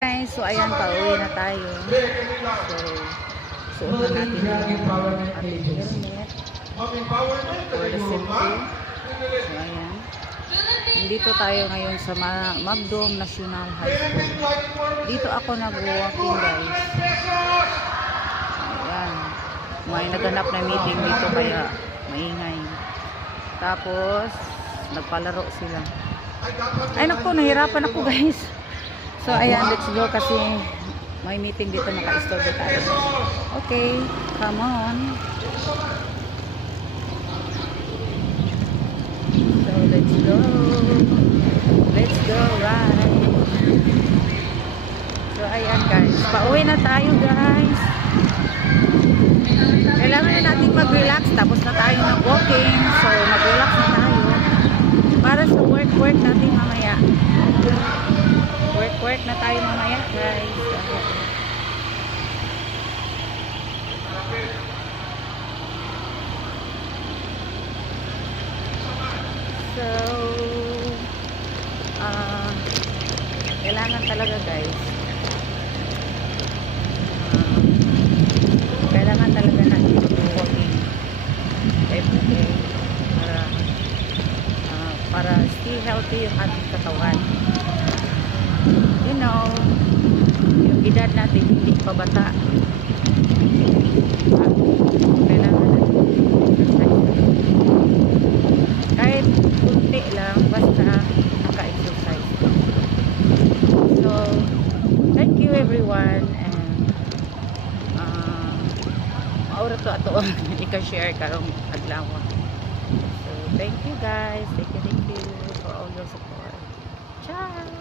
Guys, so ayan, pauwi na tayo. So suot na natin yung ating helmet for the safety. So ayan. Nandito tayo ngayon sa Magdong National High School. Dito ako nag-walking, guys. Ayan. May naganap na meeting dito kaya maingay. Tapos nagpalaro sila. Ay naku, nahirapan ako, guys. So ayan, let's go kasi may meeting dito, naka-istorbo tayo. Okay, come on. So let's go. Let's go, right. So ayan, guys, pauwi na tayo, guys. Kailangan na natin mag-relax, tapos na tayo ng walking. So mag-relax na tayo para sa work natin mamaya. Work na tayo mamaya, guys. So kailangan talaga, guys, kailangan talaga natin mag-walking every day para stay healthy yung ating katawan. You know, yung edad natin hindi pa bata. Kailangan natin exercise. Kahit kunti lang, basta naka-exercise. So, thank you everyone, and maura to ato ika-share karong adlaw. So, thank you guys. Thank you for all your support. Ciao!